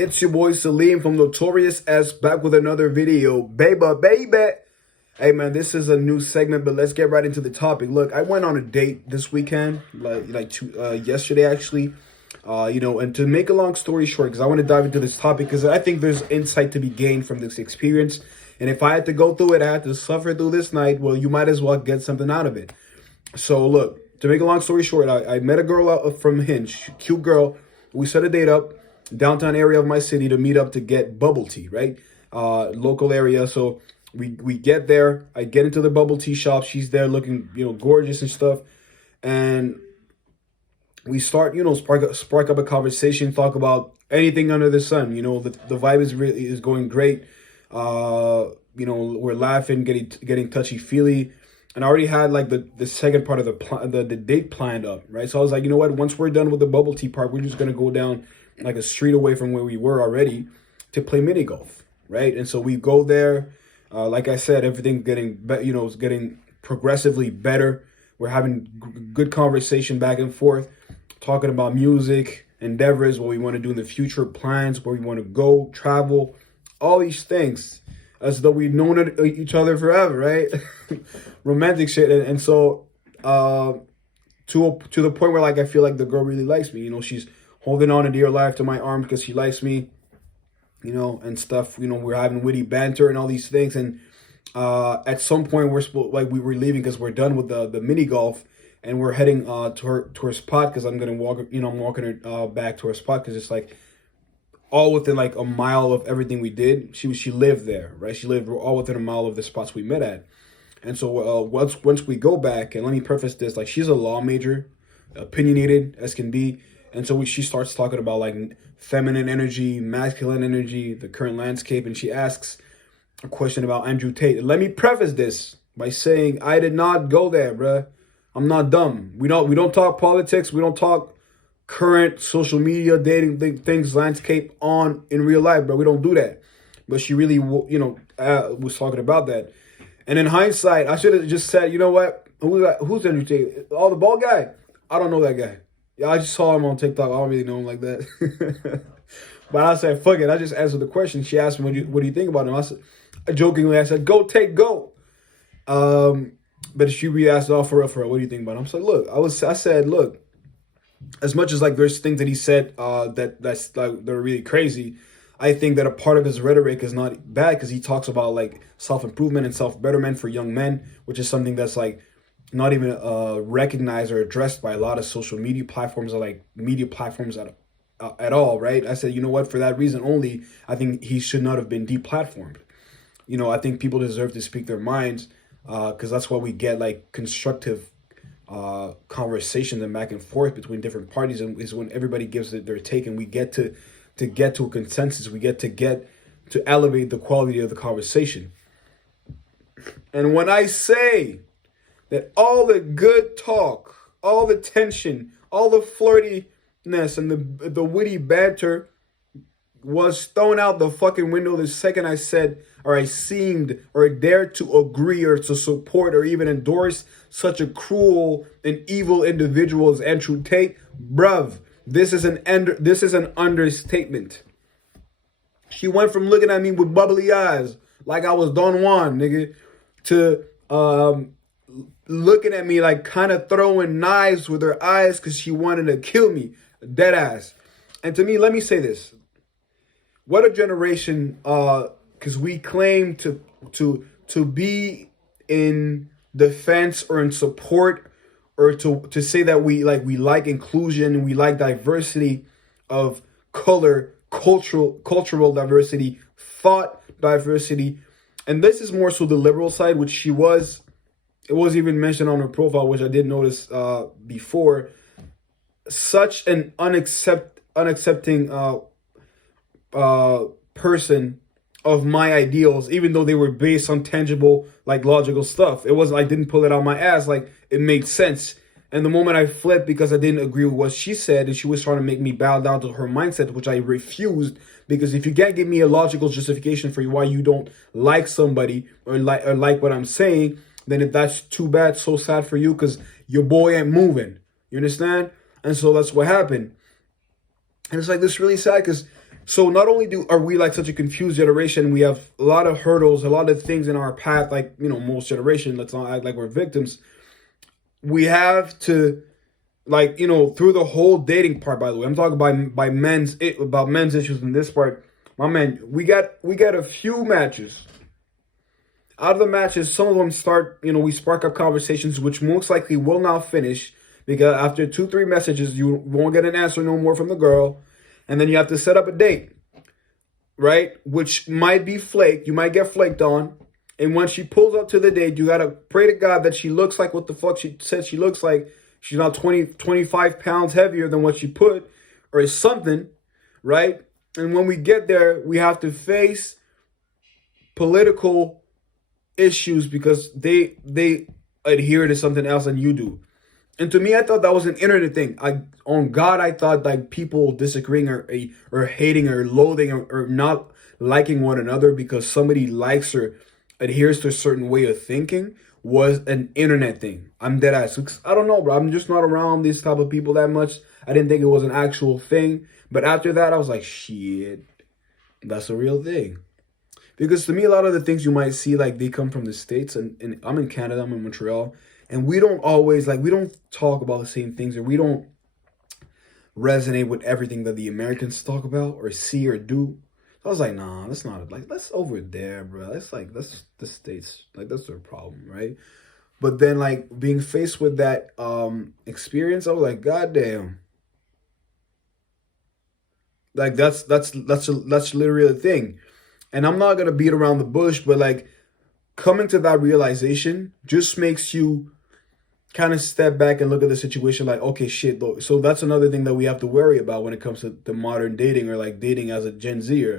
It's your boy Salim from Notorious S back with another video. Baby. Hey man, this is a new segment, but let's get right into the topic. Look, I went on a date this weekend, yesterday actually. And to make a long story short, because I want to dive into this topic, because I think there's insight to be gained from this experience. And if I had to go through it, I had to suffer through this night, well, you might as well get something out of it. So look, to make a long story short, I met a girl out from Hinge, cute girl. We set a date up downtown area of my city to meet up to get bubble tea, right? Local area. So we get there. I get into the bubble tea shop. She's there looking, gorgeous and stuff. And we start, spark up a conversation, talk about anything under the sun. The vibe is going great. We're laughing, getting touchy feely. And I already had like the second part of the date planned up, right? So I was like, you know what? Once we're done with the bubble tea part, we're just gonna go down like a street away from where we were already to play mini golf, right? And so we go there. Like I said, everything is getting progressively better. We're having good conversation back and forth, talking about music, endeavors, what we want to do in the future, plans, where we want to go, travel, all these things, as though we've known each other forever, right? Romantic shit. And so to the point where like I feel like the girl really likes me. She's holding on to dear life to my arm because she likes me, and stuff. We're having witty banter and all these things. And at some point we were leaving because we're done with the mini golf, and we're heading to her spot because I'm gonna walk. I'm walking her back to her spot because it's like all within like a mile of everything we did. She lived there, right? She lived all within a mile of the spots we met at. And so once we go back, and let me preface this, like she's a law major, opinionated as can be. And so she starts talking about like feminine energy, masculine energy, the current landscape. And she asks a question about Andrew Tate. And let me preface this by saying I did not go there, bruh. I'm not dumb. We don't talk politics. We don't talk current social media, dating things, landscape in real life, bro. We don't do that. But she really, was talking about that. And in hindsight, I should have just said, you know what? Who's Andrew Tate? Oh, the bald guy? I don't know that guy. Yeah, I just saw him on TikTok. I don't really know him like that. But I said, fuck it. I just answered the question. She asked me, what do you think about him? I said, jokingly, I said, go Tate, go. But she re-asked, oh, for real, what do you think about him? So look, I said, look, as much as like there's things that he said that's like they're really crazy, I think that a part of his rhetoric is not bad because he talks about like self-improvement and self-betterment for young men, which is something that's like not even recognized or addressed by a lot of social media platforms or like media platforms at all, right? I said, you know what, for that reason only, I think he should not have been deplatformed. I think people deserve to speak their minds because that's why we get like constructive conversations and back and forth between different parties, and is when everybody gives their take, and we get to get to a consensus. We get to elevate the quality of the conversation. And when I say that all the good talk, all the tension, all the flirtiness, and the witty banter was thrown out the fucking window the second I said, or I seemed, or dared to agree or to support or even endorse such a cruel and evil individual as Andrew Tate, bruv, this is an understatement. She went from looking at me with bubbly eyes, like I was Don Juan, nigga, to looking at me like kind of throwing knives with her eyes because she wanted to kill me, dead ass. And to me, let me say this. What a generation, because we claim to be in defense or in support, or to say that we like inclusion, we like diversity of color, cultural diversity, thought diversity. And this is more so the liberal side, which it was even mentioned on her profile, which I did notice before. Such an unaccepting person of my ideals, even though they were based on tangible, like logical stuff. It wasn't, I didn't pull it out my ass, like it made sense. And the moment I flipped because I didn't agree with what she said, and she was trying to make me bow down to her mindset, which I refused, because if you can't give me a logical justification for why you don't like somebody or like what I'm saying, then if that's too bad, so sad for you, because your boy ain't moving. You understand? And so that's what happened. And it's like, this really sad because So not only do are we like such a confused generation, we have a lot of hurdles, a lot of things in our path, like most generation. Let's not act like we're victims. We have to like through the whole dating part. By the way, I'm talking about men's issues in this part. My man, we got a few matches. Out of the matches, some of them start, we spark up conversations which most likely will not finish because after 2, 3 messages, you won't get an answer no more from the girl. And then you have to set up a date, right? Which might be flaked. You might get flaked on. And when she pulls up to the date, you got to pray to God that she looks like what the fuck she said she looks like. She's not 25 pounds heavier than what she put or something, right? And when we get there, we have to face political issues because they adhere to something else than you do. And to me, I thought that was an internet thing. On God, I thought like people disagreeing or hating or loathing or not liking one another because somebody likes or adheres to a certain way of thinking was an internet thing. I'm dead ass. I don't know, bro. I'm just not around these type of people that much. I didn't think it was an actual thing. But after that, I was like, shit, that's a real thing. Because to me, a lot of the things you might see, like they come from the States, and I'm in Canada, I'm in Montreal, and we don't always, like, we don't talk about the same things, or we don't resonate with everything that the Americans talk about or see or do. So I was like, nah, that's not, like, that's over there, bro. That's the States. Like, that's their problem, right? But then, like, being faced with that experience, I was like, God damn. Like, that's literally a thing. And I'm not gonna beat around the bush, but like coming to that realization just makes you kind of step back and look at the situation like, okay, shit, though. So that's another thing that we have to worry about when it comes to the modern dating or like dating as a Gen Zer.